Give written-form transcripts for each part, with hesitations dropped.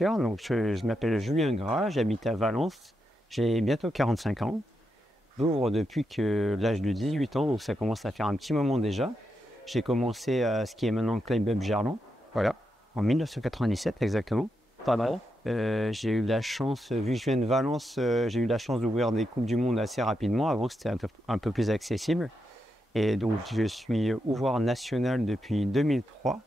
sûr. Donc, je m'appelle Julien Gras, j'habite à Valence. J'ai bientôt 45 ans. J'ouvre depuis que l'âge de 18 ans, donc ça commence à faire un petit moment déjà. J'ai commencé à ce qui est maintenant Climb Up Gerland, voilà, en 1997 exactement. Pas mal. J'ai eu la chance, vu que je viens de Valence, j'ai eu la chance d'ouvrir des Coupes du Monde assez rapidement. Avant, c'était un peu plus accessible. Et donc, je suis ouvreur national depuis 2003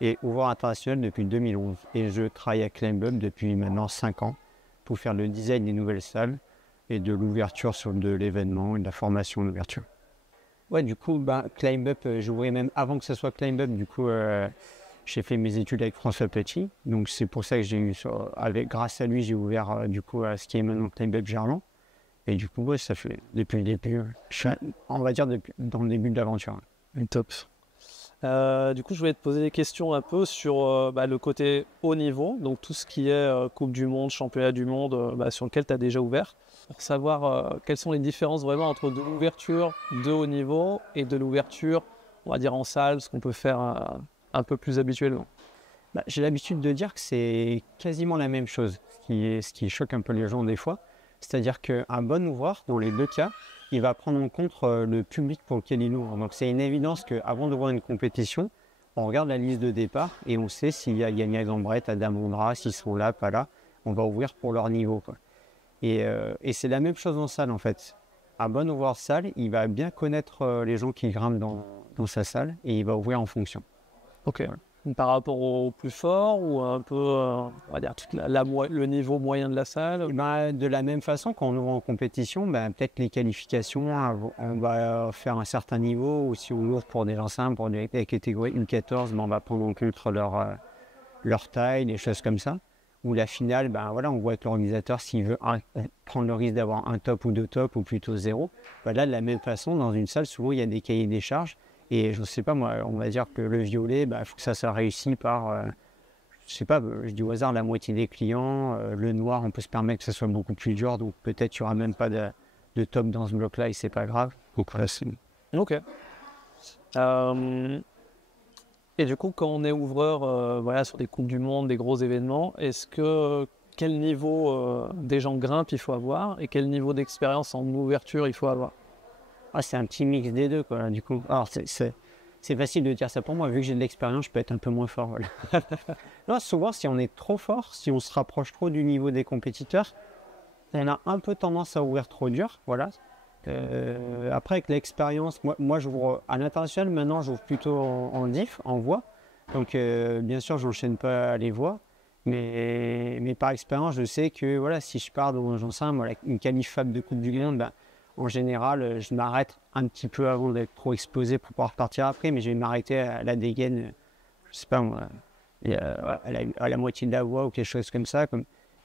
et ouvreur international depuis 2011. Et je travaille à Climb Up depuis maintenant 5 ans pour faire le design des nouvelles salles et de l'ouverture sur de l'événement et de la formation d'ouverture. Ouais, du coup, Climb Up, j'ouvrais même avant que ce soit Climb Up. Du coup, j'ai fait mes études avec François Petit. Donc, c'est pour ça que j'ai eu, grâce à lui, j'ai ouvert du coup ce qui est maintenant Climb Up Gerland. Et du coup, ouais, ça fait depuis le début, on va dire dans le début de l'aventure. Top. Du coup, je voulais te poser des questions un peu sur le côté haut niveau, donc tout ce qui est Coupe du Monde, Championnat du Monde, sur lequel tu as déjà ouvert, pour savoir quelles sont les différences vraiment entre de l'ouverture de haut niveau et de l'ouverture, on va dire en salle, ce qu'on peut faire un peu plus habituellement. J'ai l'habitude de dire que c'est quasiment la même chose, ce qui choque un peu les gens des fois. C'est-à-dire qu'un bon ouvreur, dans les deux cas, il va prendre en compte le public pour lequel il ouvre. Donc c'est une évidence qu'avant d'ouvrir une compétition, on regarde la liste de départ et on sait s'il y a Yannick Gambret, Adam Ondra, s'ils sont là, pas là. On va ouvrir pour leur niveau, quoi. Et c'est la même chose en salle en fait. Un bon ouvreur salle, il va bien connaître les gens qui grimpent dans sa salle et il va ouvrir en fonction. Ok. Voilà. Par rapport au plus fort ou un peu, on va dire, le niveau moyen de la salle? De la même façon, quand on ouvre en compétition, peut-être les qualifications, on va faire un certain niveau, ou si on ouvre pour des ensembles, pour des catégories U14, on va prendre en compte leur taille, des choses comme ça. Ou la finale, on voit que l'organisateur, s'il veut prendre le risque d'avoir un top ou deux tops, ou plutôt zéro, là, de la même façon, dans une salle, souvent, il y a des cahiers des charges. Et je ne sais pas, moi, on va dire que le violet, il faut que ça réussit par, je sais pas, je dis au hasard, la moitié des clients. Le noir, on peut se permettre que ça soit beaucoup plus dur, donc peut-être il n'y aura même pas de top dans ce bloc-là et c'est pas grave. Ok. Et du coup, quand on est ouvreur sur des Coupes du Monde, des gros événements, quel niveau des gens grimpent il faut avoir et quel niveau d'expérience en ouverture il faut avoir? C'est un petit mix des deux, quoi, du coup. Alors, c'est facile de dire ça pour moi. Vu que j'ai de l'expérience, je peux être un peu moins fort. Voilà. Non, souvent, si on est trop fort, si on se rapproche trop du niveau des compétiteurs, on a un peu tendance à ouvrir trop dur. Voilà. Après, avec l'expérience, moi j'ouvre à l'international. Maintenant, j'ouvre plutôt en diff, en voix. Donc, bien sûr, je n'enchaîne pas les voix. Mais par expérience, je sais que voilà, si je pars dans une qualif fab de Coupe du Monde, en général, je m'arrête un petit peu avant d'être trop exposé pour pouvoir partir après, mais je vais m'arrêter à la dégaine, je sais pas moi, à la moitié de la voie ou quelque chose comme ça.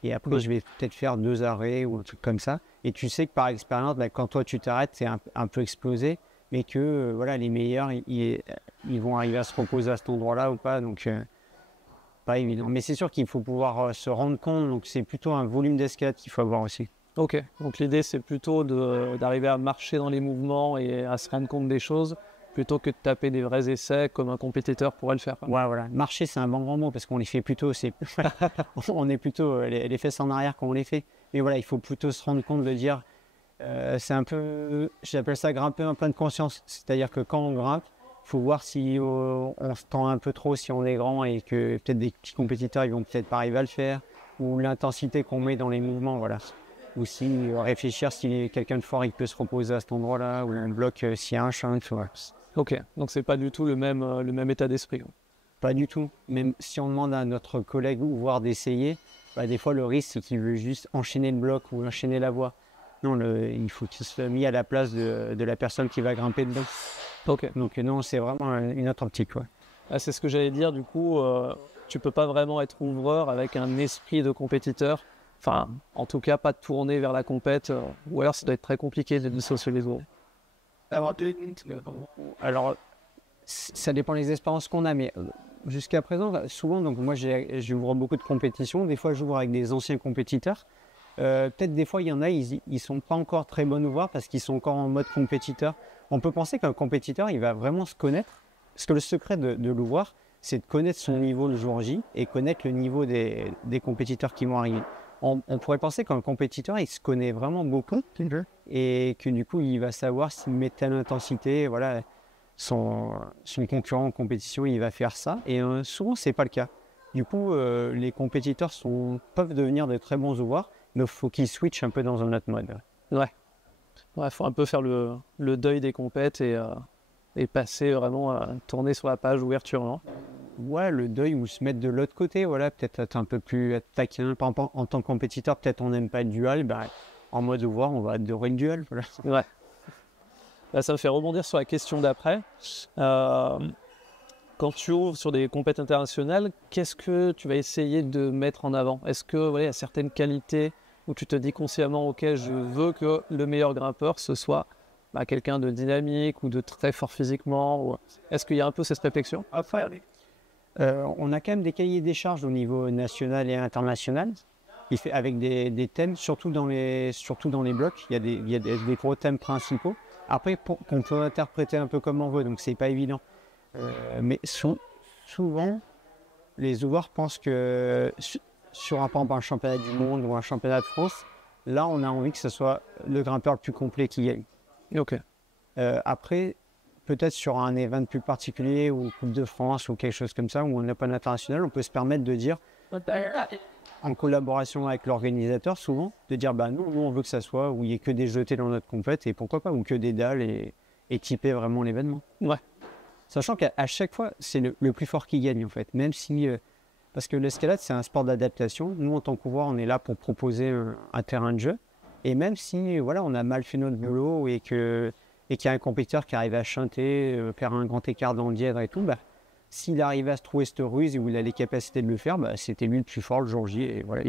Et après, je vais peut-être faire 2 arrêts ou un truc comme ça. Et tu sais que par expérience, quand toi tu t'arrêtes, c'est un peu explosé, mais que les meilleurs, ils vont arriver à se reposer à cet endroit-là ou pas. Donc, pas évident. Mais c'est sûr qu'il faut pouvoir se rendre compte, donc c'est plutôt un volume d'escalade qu'il faut avoir aussi. Ok, donc l'idée c'est plutôt d'arriver à marcher dans les mouvements et à se rendre compte des choses plutôt que de taper des vrais essais comme un compétiteur pourrait le faire. Ouais, voilà. Marcher, c'est un bon grand mot parce qu'on les fait plutôt, on est plutôt les fesses en arrière quand on les fait. Mais voilà, il faut plutôt se rendre compte de dire, c'est un peu, j'appelle ça grimper en pleine conscience. C'est-à-dire que quand on grimpe, il faut voir si on se tend un peu trop, si on est grand et que peut-être des petits compétiteurs, ils vont peut-être pas arriver à le faire, ou l'intensité qu'on met dans les mouvements, voilà. Ou si réfléchir si quelqu'un de fort il peut se reposer à cet endroit-là, ou on bloque s'il y a un chunk. Voilà. Ok, donc c'est pas du tout le même état d'esprit. Pas du tout. Même si on demande à notre collègue ou voir d'essayer, des fois le risque c'est qu'il veut juste enchaîner le bloc ou enchaîner la voie. Non, il faut qu'il soit mis à la place de la personne qui va grimper dedans. Ok. Donc non, c'est vraiment une autre optique. Ouais. C'est ce que j'allais dire, du coup, tu peux pas vraiment être ouvreur avec un esprit de compétiteur. Enfin, en tout cas, pas de tourner vers la compète, ou alors ça doit être très compliqué de dissocier les autres. Alors, ça dépend des expériences qu'on a, mais jusqu'à présent, souvent, donc moi j'ouvre beaucoup de compétitions, des fois j'ouvre avec des anciens compétiteurs. Peut-être des fois il y en a, ils sont pas encore très bons ouvreurs parce qu'ils sont encore en mode compétiteur. On peut penser qu'un compétiteur, il va vraiment se connaître, parce que le secret de l'ouvreur, c'est de connaître son niveau le jour J et connaître le niveau des compétiteurs qui vont arriver. On pourrait penser qu'un compétiteur, il se connaît vraiment beaucoup et que du coup, il va savoir s'il met telle intensité, voilà, son concurrent en compétition, il va faire ça. Et souvent, c'est pas le cas. Du coup, les compétiteurs peuvent devenir de très bons ouvreurs, mais il faut qu'ils switchent un peu dans un autre mode. Ouais, faut un peu faire le deuil des compètes et passer vraiment à tourner sur la page ouverture, non? Ouais, le deuil ou se mettre de l'autre côté, voilà, peut-être être un peu plus taquin. Par exemple, en tant que compétiteur, peut-être on n'aime pas le duel, bah, en mode ouvreur, on va adorer le duel. Voilà. Ouais. Là, ça me fait rebondir sur la question d'après. Quand tu ouvres sur des compètes internationales, qu'est-ce que tu vas essayer de mettre en avant? Est-ce que voilà, il y a certaines qualités où tu te dis consciemment, ok, je veux que le meilleur grimpeur, ce soit quelqu'un de dynamique ou de très fort physiquement? Est-ce qu'il y a un peu cette réflexion? On a quand même des cahiers des charges au niveau national et international, avec des thèmes, surtout dans les blocs. Il y a des gros thèmes principaux. Après, qu'on peut interpréter un peu comme on veut, donc c'est pas évident. Mais souvent, les ouvreurs pensent que sur par exemple, un championnat du monde ou un championnat de France, là, on a envie que ce soit le grimpeur le plus complet qui gagne. Ok. Après, peut-être sur un événement plus particulier ou Coupe de France ou quelque chose comme ça, ou un Open international, on peut se permettre de dire, en collaboration avec l'organisateur, souvent, de dire nous, on veut que ça soit où il n'y ait que des jetés dans notre compète et pourquoi pas, ou que des dalles et typer vraiment l'événement. Ouais. Sachant qu'à chaque fois, c'est le plus fort qui gagne en fait, même si. Parce que l'escalade, c'est un sport d'adaptation. Nous, en tant qu'ouvreurs, on est là pour proposer un terrain de jeu. Et même si voilà, on a mal fait notre boulot et qu'il y a un compétiteur qui arrive à chanter, faire un grand écart dans le dièdre et tout, s'il arrive à se trouver cette ruse et où il a les capacités de le faire, c'était lui le plus fort le jour J. Et voilà,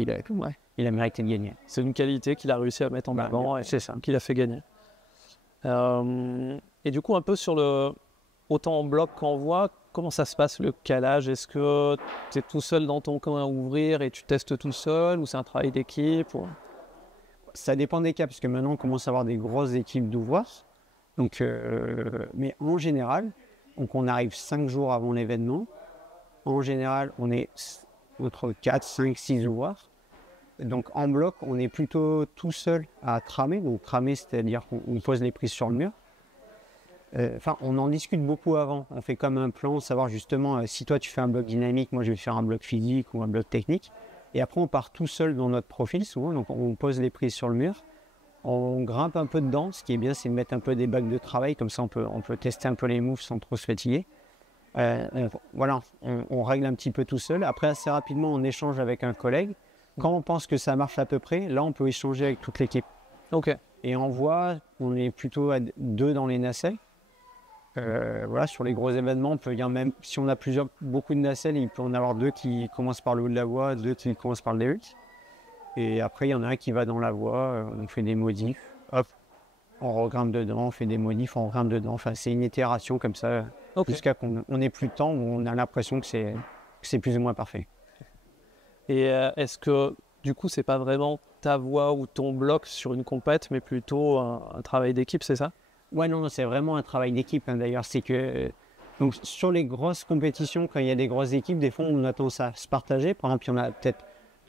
il a mérité de gagner. C'est une qualité qu'il a réussi à mettre en avant et qu'il a fait gagner. Et du coup, un peu sur autant en bloc qu'en voie, comment ça se passe le calage? Est-ce que tu es tout seul dans ton coin à ouvrir et tu testes tout seul ou c'est un travail d'équipe Ça dépend des cas, parce que maintenant on commence à avoir des grosses équipes d'ouvreurs. Donc, mais en général, on arrive 5 jours avant l'événement. En général, on est entre 4, 5, 6 ouvreurs. Donc en bloc, on est plutôt tout seul à cramer. Donc cramer, c'est-à-dire qu'on pose les prises sur le mur. On en discute beaucoup avant. On fait comme un plan, savoir justement si toi tu fais un bloc dynamique, moi je vais faire un bloc physique ou un bloc technique. Et après on part tout seul dans notre profil souvent, donc on pose les prises sur le mur. On grimpe un peu dedans, ce qui est bien c'est de mettre un peu des bacs de travail, comme ça on peut tester un peu les moves sans trop se fatiguer. Voilà, on règle un petit peu tout seul. Après assez rapidement on échange avec un collègue. Quand on pense que ça marche à peu près, là on peut échanger avec toute l'équipe. Ok. Et on voit, on est plutôt à 2 dans les nacelles. Voilà, sur les gros événements, on peut dire même si on a beaucoup de nacelles, il peut en avoir 2 qui commencent par le haut de la voie, 2 qui commencent par le début. Et après, il y en a un qui va dans la voie, on fait des modifs, hop, on regrimpe dedans, on fait des modifs, on regrimpe dedans. Enfin, c'est une itération comme ça, jusqu'à qu'on n'ait plus de temps où on a l'impression que c'est plus ou moins parfait. Et est-ce que du coup, c'est pas vraiment ta voie ou ton bloc sur une compète, mais plutôt un travail d'équipe, c'est ça? Ouais, non, c'est vraiment un travail d'équipe. D'ailleurs, c'est que donc, sur les grosses compétitions, quand il y a des grosses équipes, des fois, on a tendance à se partager. Par exemple, il y en a peut-être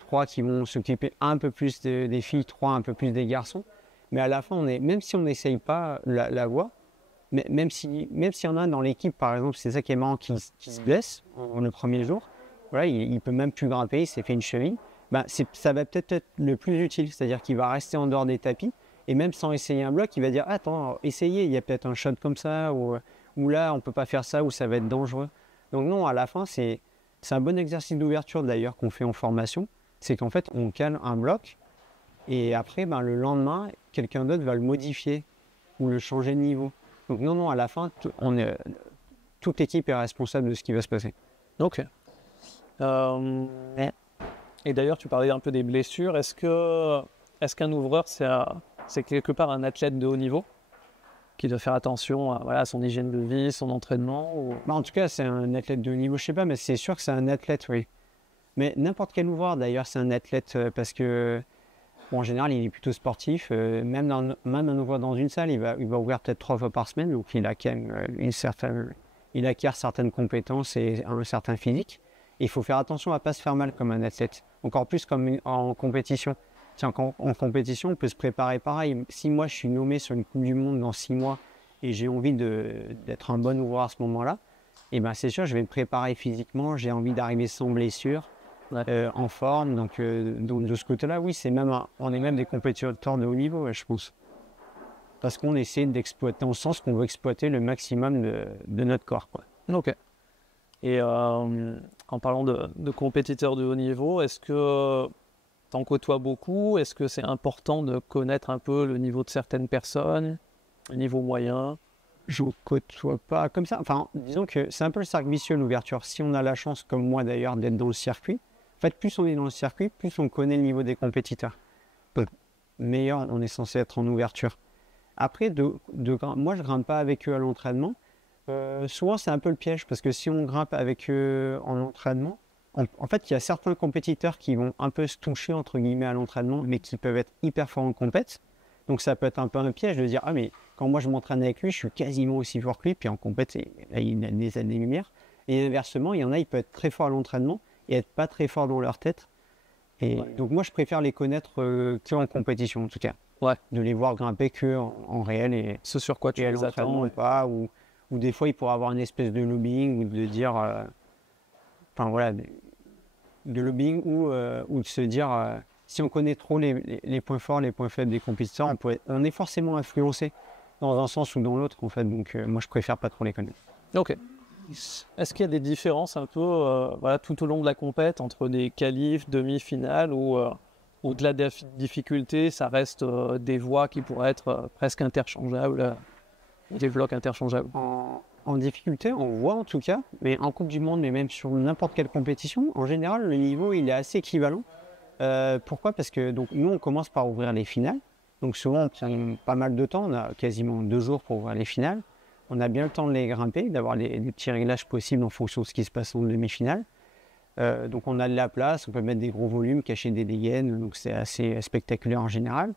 3 qui vont s'occuper un peu plus des filles, 3 un peu plus des garçons. Mais à la fin, même si on n'essaye pas la voie, mais même s'il y en a un dans l'équipe, par exemple, c'est ça qui est marrant, qui se blesse le premier jour, voilà, il peut même plus grimper, il s'est fait une cheville. Ça va peut-être être le plus utile, c'est-à-dire qu'il va rester en dehors des tapis. Et même sans essayer un bloc, il va dire « Attends, essayez, il y a peut-être un shot comme ça, ou là, on ne peut pas faire ça, ou ça va être dangereux. » Donc non, à la fin, c'est un bon exercice d'ouverture d'ailleurs qu'on fait en formation. C'est qu'en fait, on cale un bloc, et après, le lendemain, quelqu'un d'autre va le modifier, ou le changer de niveau. Donc non, à la fin, toute l'équipe est responsable de ce qui va se passer. Ok. Et d'ailleurs, tu parlais un peu des blessures. Est-ce qu'un ouvreur, c'est quelque part un athlète de haut niveau qui doit faire attention à son hygiène de vie, son entraînement En tout cas, c'est un athlète de haut niveau, je ne sais pas, mais c'est sûr que c'est un athlète, oui. Mais n'importe quel ouvreur, d'ailleurs, c'est un athlète parce que, en général, il est plutôt sportif. Même un ouvreur dans une salle, il va ouvrir peut-être 3 fois par semaine, donc il a quand même une certaine il acquiert certaines compétences et un certain physique. Il faut faire attention à ne pas se faire mal comme un athlète, encore plus comme en compétition. Tiens, en compétition, on peut se préparer pareil. Si moi, je suis nommé sur une Coupe du Monde dans 6 mois et j'ai envie d'être un bon ouvreur à ce moment-là, et ben c'est sûr, je vais me préparer physiquement, j'ai envie d'arriver sans blessure, en forme. Donc de ce côté-là, oui, on est même des compétiteurs de haut niveau, je pense. Parce qu'on essaie d'exploiter, en sens qu'on veut exploiter le maximum de notre corps, quoi. Ok. Et en parlant de compétiteurs de haut niveau, est-ce que tu en côtoies beaucoup? Est-ce que c'est important de connaître un peu le niveau de certaines personnes, le niveau moyen? Je ne côtoie pas comme ça. Enfin, disons que c'est un peu le cercle vicieux, l'ouverture. Si on a la chance, comme moi d'ailleurs, d'être dans le circuit, en fait, plus on est dans le circuit, plus on connaît le niveau des compétiteurs. Meilleur on est censé être en ouverture. Après, moi, je ne grimpe pas avec eux à l'entraînement. Souvent, c'est un peu le piège, parce que si on grimpe avec eux en entraînement, en fait, il y a certains compétiteurs qui vont un peu se toucher, entre guillemets, à l'entraînement, mais qui peuvent être hyper forts en compète. Donc, ça peut être un peu un piège de dire « Ah, mais quand moi, je m'entraîne avec lui, je suis quasiment aussi fort que lui. » Puis en compète, il a des années-lumière. Et inversement, il y en a, ils peuvent être très forts à l'entraînement et être pas très forts dans leur tête. Et donc, moi, je préfère les connaître qu'en compétition, en tout cas. Ouais. De les voir grimper en réel. Et ce sur quoi tu les attends. Ou des fois, il pourrait avoir une espèce de lobbying ou de dire... Enfin, voilà, de lobbying ou de se dire... si on connaît trop les points forts, les points faibles des compétiteurs, on est forcément influencé dans un sens ou dans l'autre, en fait. Donc, moi, je préfère pas trop les connaître. Ok. Est-ce qu'il y a des différences un peu tout au long de la compète entre des qualifs, demi-finales ou au-delà des difficultés, ça reste des voies qui pourraient être presque interchangeables ou des blocs interchangeables? En difficulté, on voit en tout cas, mais en Coupe du Monde, mais même sur n'importe quelle compétition, en général, le niveau il est assez équivalent. Pourquoi? Parce que donc, nous, on commence par ouvrir les finales. Donc souvent, on tient pas mal de temps. On a quasiment 2 jours pour ouvrir les finales. On a bien le temps de les grimper, d'avoir les petits réglages possibles en fonction de ce qui se passe en demi-finale. Donc on a de la place, on peut mettre des gros volumes, cacher des dégaines. Donc c'est assez spectaculaire en général.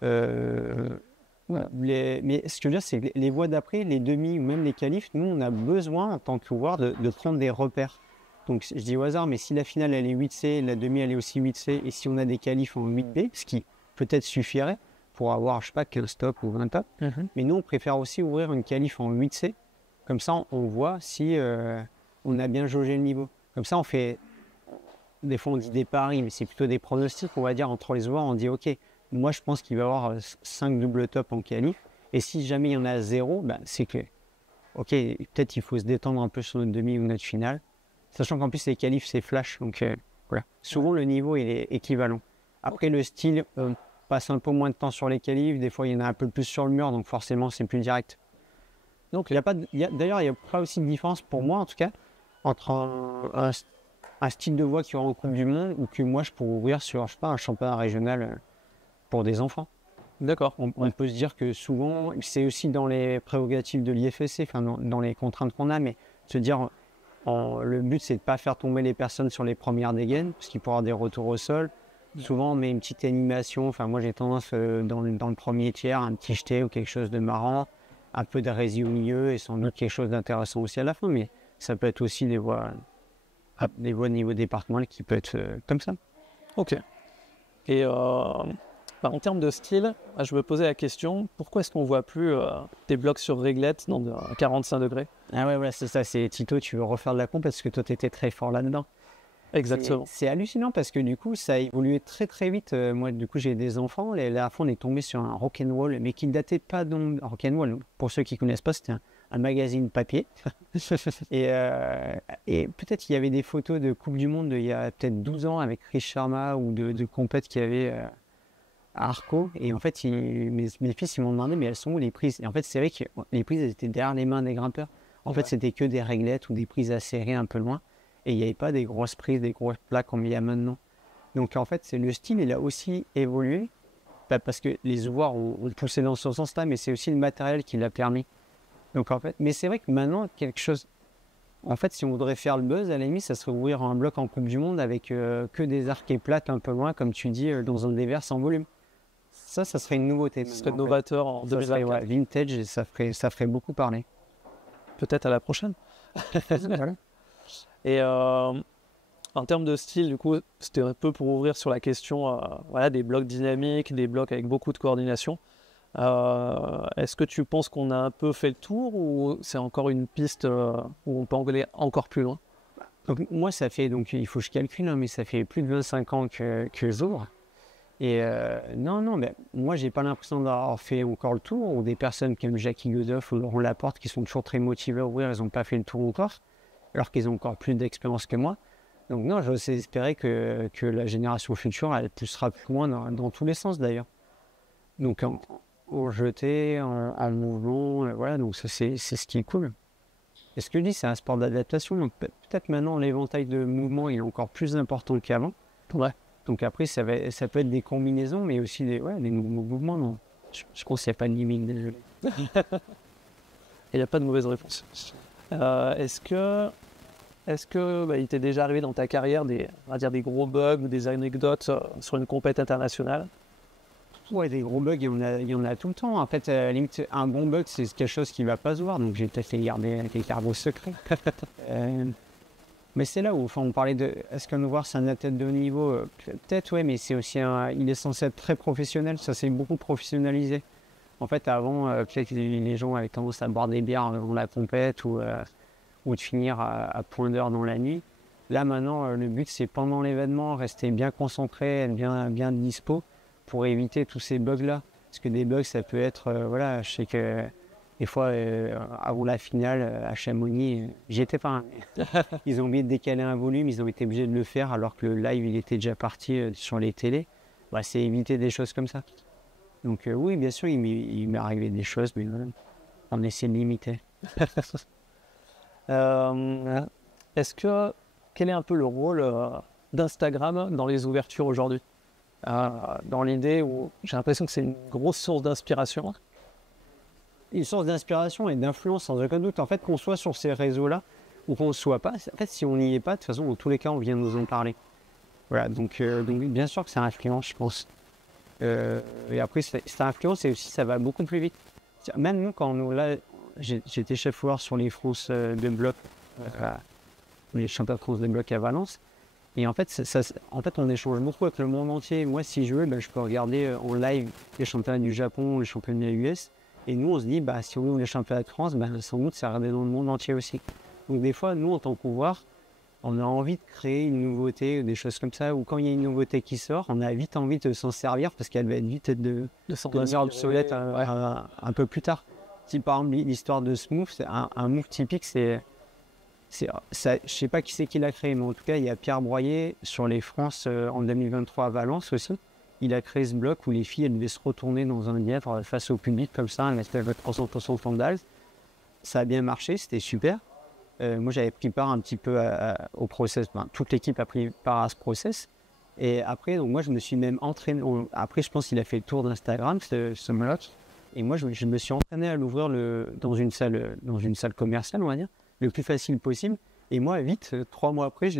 Voilà. Mais ce que je veux dire, c'est que les voies d'après, les demi ou même les qualifs, nous, on a besoin en tant qu'ouvreur de prendre des repères. Donc, je dis au hasard, mais si la finale, elle est 8C, la demi, elle est aussi 8C, et si on a des qualifs en 8B, ce qui peut-être suffirait pour avoir, je sais pas, 15 tops ou 20 tops, mais nous, on préfère aussi ouvrir une qualif en 8C. Comme ça, on voit si on a bien jaugé le niveau. Comme ça, on fait... Des fois, on dit des paris, mais c'est plutôt des pronostics, on va dire, entre les joueurs. On dit, OK, moi, je pense qu'il va y avoir 5 double tops en qualif. Et si jamais il y en a 0, ben, c'est que, OK, peut-être il faut se détendre un peu sur notre demi ou notre finale. Sachant qu'en plus, les qualifs, c'est flash. Donc, voilà. Souvent, le niveau est équivalent. Après, le style, on passe un peu moins de temps sur les qualifs. Des fois, il y en a un peu plus sur le mur. Donc, forcément, c'est plus direct. Donc, d'ailleurs, il n'y a pas aussi de différence, pour moi, en tout cas, entre un style de voie qui aura au Coupe du Monde ou que moi, je pourrais ouvrir sur, je sais pas, un championnat régional pour des enfants. D'accord. On peut se dire que souvent, c'est aussi dans les prérogatives de l'IFSC, enfin, dans les contraintes qu'on a, mais se dire... le but, c'est de ne pas faire tomber les personnes sur les premières dégaines, parce qu'il peut y avoir des retours au sol. Souvent, on met une petite animation. Enfin, moi, j'ai tendance, dans le premier tiers, un petit jeté ou quelque chose de marrant, un peu de rési au milieu et sans doute quelque chose d'intéressant aussi à la fin. Mais ça peut être aussi des voies au niveau départemental qui peut être comme ça. Ok. Et en termes de style, je me posais la question, pourquoi est-ce qu'on ne voit plus des blocs sur réglette dans 45 degrés? Ah ouais, voilà, c'est ça. C'est Tito, tu veux refaire de la compte parce que toi, tu étais très fort là-dedans. Exactement. C'est hallucinant parce que du coup, ça a évolué très très vite. Moi, du coup, j'ai des enfants. Et là, à fond, on est tombé sur un rock'n'roll, mais qui ne datait pas donc. Rock'n'roll, pour ceux qui ne connaissent pas, c'était un magazine papier. et peut-être il y avait des photos de Coupe du Monde il y a peut-être 12 ans avec Chris Sharma ou de compètes qu'il y avait à Arco. Et en fait, mes fils ils m'ont demandé, mais elles sont où les prises? Et en fait, c'est vrai que les prises elles étaient derrière les mains des grimpeurs. En fait, c'était que des réglettes ou des prises acérées un peu loin. Et il n'y avait pas des grosses prises, des grosses plaques comme il y a maintenant. Donc en fait, le style, il a aussi évolué. Pas parce que les ouvreurs ont poussé dans ce sens-là, mais c'est aussi le matériel qui l'a permis. Donc en fait, mais c'est vrai que maintenant, quelque chose... En fait, si on voudrait faire le buzz, à la limite, ça serait ouvrir un bloc en Coupe du Monde avec que des arquets plates un peu loin, comme tu dis, dans un dévers sans volume. Ça serait une nouveauté. Ce serait novateur en 2024. Serait, vintage, et ça ferait beaucoup parler. peut-être à la prochaine. Voilà. Et en termes de style, du coup, c'était un peu pour ouvrir sur la question voilà, des blocs dynamiques, des blocs avec beaucoup de coordination. Est-ce que tu penses qu'on a un peu fait le tour ou c'est encore une piste où on peut aller encore plus loin? Donc, moi, ça fait, donc il faut que je calcule, hein, mais ça fait plus de 25 ans que j'ouvre. Et non, mais moi, j'ai pas l'impression d'avoir fait encore le tour. Ou des personnes comme Jackie Godoff ou Laurent Laporte qui sont toujours très motivés à ouvrir, elles n'ont pas fait le tour encore, alors qu'ils ont encore plus d'expérience que moi. Donc non, j'ose espérer que la génération future, elle poussera plus loin dans tous les sens d'ailleurs. Donc au jeté, en mouvement, voilà, donc ça c'est ce qui est cool. Et ce que je dis, c'est un sport d'adaptation, donc peut-être maintenant l'éventail de mouvements il est encore plus important qu'avant. Ouais. Donc après, ça peut être des combinaisons, mais aussi des mouvements. Non. Je pense qu'il n'y a pas de limite des jeux. Il n'y a pas de mauvaise réponse. Est-ce que il t'est déjà arrivé dans ta carrière on va dire des gros bugs ou des anecdotes sur une compète internationale? Ouais, des gros bugs, il y en a tout le temps. En fait, à la limite, un bon bug, c'est quelque chose qui ne va pas se voir. Donc, j'ai peut-être les garder au secret. Mais c'est là où enfin, on parlait de est-ce qu'un voir c'est un athlète de haut niveau peut-être, oui, mais c'est aussi il est censé être très professionnel. Ça s'est beaucoup professionnalisé. En fait, avant, peut-être que les gens avaient tendance à boire des bières avant la compète ou de finir à point d'heure dans la nuit. Là, maintenant, le but, c'est pendant l'événement, rester bien concentré, être bien dispo pour éviter tous ces bugs-là. Parce que des bugs, ça peut être, voilà, je sais que des fois, avant la finale, à Chamonix, j'y étais pas. Ils ont oublié de décaler un volume, ils ont été obligés de le faire alors que le live, il était déjà parti sur les télés. Bah, c'est éviter des choses comme ça. Donc oui, bien sûr, il m'est arrivé des choses, mais voilà, on essaie de limiter. Euh, quel est un peu le rôle d'Instagram dans les ouvertures aujourd'hui? Dans l'idée où j'ai l'impression que c'est une grosse source d'inspiration. Une source d'inspiration et d'influence, sans aucun doute. En fait, qu'on soit sur ces réseaux-là ou qu'on ne soit pas, en fait, si on n'y est pas, de toute façon, dans tous les cas, on vient nous en parler. Voilà, donc bien sûr que ça influence, je pense. Et après, ça influence et aussi, ça va beaucoup plus vite. Même nous, là, j'étais chef joueur sur les France de bloc, les championnats de France de bloc à Valence. Et en fait, en fait, on échange beaucoup avec le monde entier. Moi, si je veux, ben, je peux regarder en live les championnats du Japon, les championnats US. Et nous, on se dit, bah, si on ouvre les championnats de France, ben, sans doute, ça regarder dans le monde entier aussi. Donc des fois, nous, en tant que pouvoir, on a envie de créer une nouveauté, des choses comme ça. Ou quand il y a une nouveauté qui sort, on a vite envie de s'en servir parce qu'elle va être vite de s'en devenir inspirer, obsolète ouais. un peu plus tard. Si par exemple, l'histoire de Smooth, c'est un move typique, je sais pas qui c'est qui l'a créé, mais en tout cas, il y a Pierre Broyer sur les France en 2023 à Valence aussi. Il a créé ce bloc où les filles elles devaient se retourner dans un lièvre face au public comme ça, elles étaient avec 300% fondale. Ça a bien marché, c'était super. Moi, j'avais pris part un petit peu au process. Ben, toute l'équipe a pris part à ce process. Et après, donc moi, je me suis même entraîné. Après, je pense qu'il a fait le tour d'Instagram, ce bloc. Et moi, je me suis entraîné à l'ouvrir dans une salle commerciale, on va dire, le plus facile possible. Et moi, vite, 3 mois après,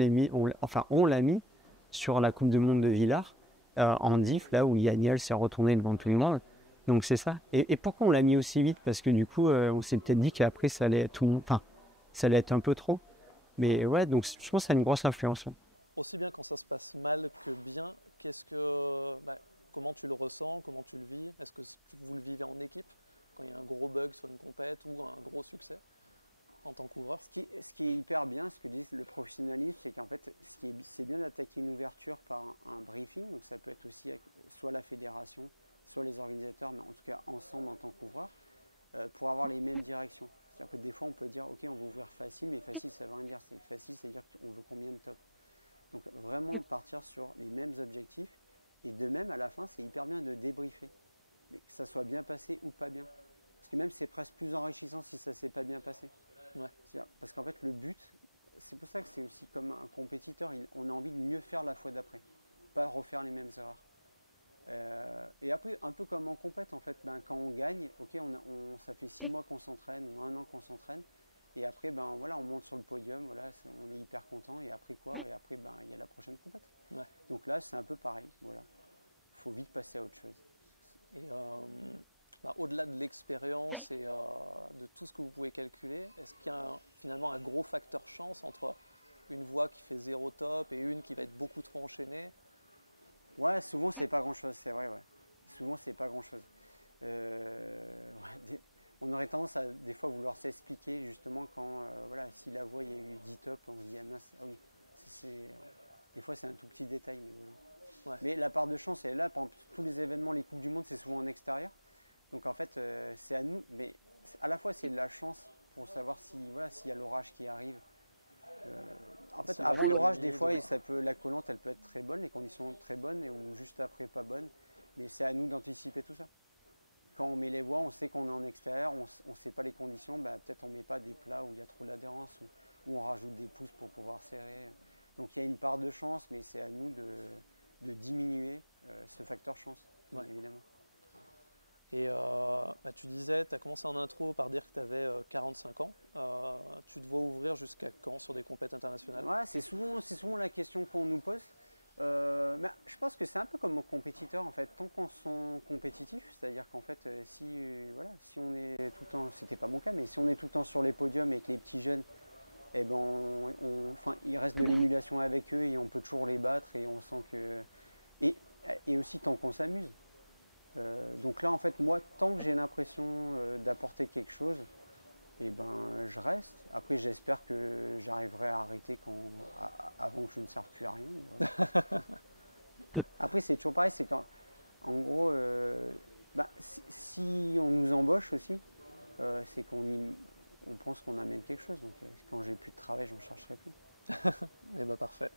on l'a mis sur la Coupe du Monde de Villars, en diff, là où Yaniel s'est retourné devant tout le monde. Donc c'est ça. Et pourquoi on l'a mis aussi vite? Parce que du coup, on s'est peut-être dit qu'après, ça allait être un peu trop. Mais ouais, donc je pense que ça a une grosse influence. Aussi bien quand ça se passe mal que bien, comment tu le ressens, comment tu le vis? Est-ce que vous le vivez en équipe quand il y a un gros bug sur une compète ou un gros succès en tant qu'ouvreur? Ce qui est hyper bien, ce que dit le professionnalisme, c'est qu'en fait, c'est bien d'attaquer une ouverture par un briefing. Donc ça peut être aussi soit la fédération, soit les organisateurs, mais en tout cas ensemble en tant qu'ouvreur, pour avoir les mêmes directions. C'est-à-dire que des fois, on peut dire, ok, on va ouvrir facile, mais facile, ça ne veut rien dire. C'est facile, c'est-à-dire qu'on veut combien de top. Donc vraiment partir sur les mêmes objectifs. Et de même, à la fin, c'est hyper bien de débriefer. Mais que ça soit bien passé ou pas bien. Parce que même, c'est presque plus enrichissant si ça ne s'est pas bien passé. Ouais. Parce qu'en fait, le but, c'est pour ça que c'est aussi comme un compétiteur, on a envie de mieux faire la fois d'après. Pas refaire les mêmes erreurs. Et après, un peu comme en compète, en fait, quand on gagne, ok, ça fait 6 mois qu'on s'entraîne ou 1 an qu'on s'entraîne. Et après, voilà, on monte sur le podium, voilà, on est hyper content. Et après quoi? Et après, il y a la prochaine compète. Ouais. Donc là, c'est un peu pareil. Voilà, faut vite passer à autre chose. Et au-delà de l'expérience et de tout ce que vous pouvez calculer, est-ce qu'il y a finalement un gros facteur chance entre une voie qui fait 0 top et une qui va être beaucoup trop enchaînée? Ouais, souvent c'est pas grand-chose, c'est vrai, ouais. Souvent c'est pas grand-chose. On aurait tendance à des fois vouloir s'expliquer justement quand, voilà, si la voie il y a eu 10 tops, on se dit ah mince, ah oui, des fois c'est un tout petit détail, mais voilà. Ouais. Mais la part de chance elle est là, par exemple, tous les événements, les Coupes du Monde, c'est souvent en extérieur. Donc en fait, c'est à nous, mais à la fois c'est de la chance pour savoir si, voilà, s'il y a l'orage qui arrive. En fait, avant l'orage, des fois, la collante, elle peut être très bonne, les conditions très bonnes, ou juste après pas bonnes. Mais c'est à nous d'anticiper tout ça. Quand on met les voies, on sait qu'on est en extérieur, on ne sait pas les conditions, peut-être on ne met pas des plats où il y a trop d'adhérence, ou on rajoute des pousses pour pouvoir serrer. Donc il y a une part de chance, mais c'est à nous de diminuer ce facteur chance, bien évidemment. Et tu disais, tu as commencé en intro par dire que tu avais 45 ans. Tu te vois ouvrir jusqu'à quand sur des compétitions internationales? Ouais, c'est souvent la question qu'on nous pose. Je pense que c'est un peu comme compétiteur en fait, tant qu'on sont compétitifs, c'est-à-dire qu'en fait si on est tout le temps, c'était pas mon cas, mais si on est tout le temps sur les podiums et que les petits jeunes, eh ben, il reste de l'émulation avec eux et on peut toujours les battre et on sent que... Et aussi tant qu'on s'amuse. Donc là en fait moi tant que j'ai l'impression d'apporter quelque chose, et ben je reste. Après j'espère que j'arriverai à arrêter avant que je ne serve plus à rien. Voilà. Après c'est toujours pareil, c'est qu'en gros si on nous embauche aussi, c'est on pense qu'on amène quelque chose. Donc quand j'ai plus de travail, j'en chercherai plus. Et parfait.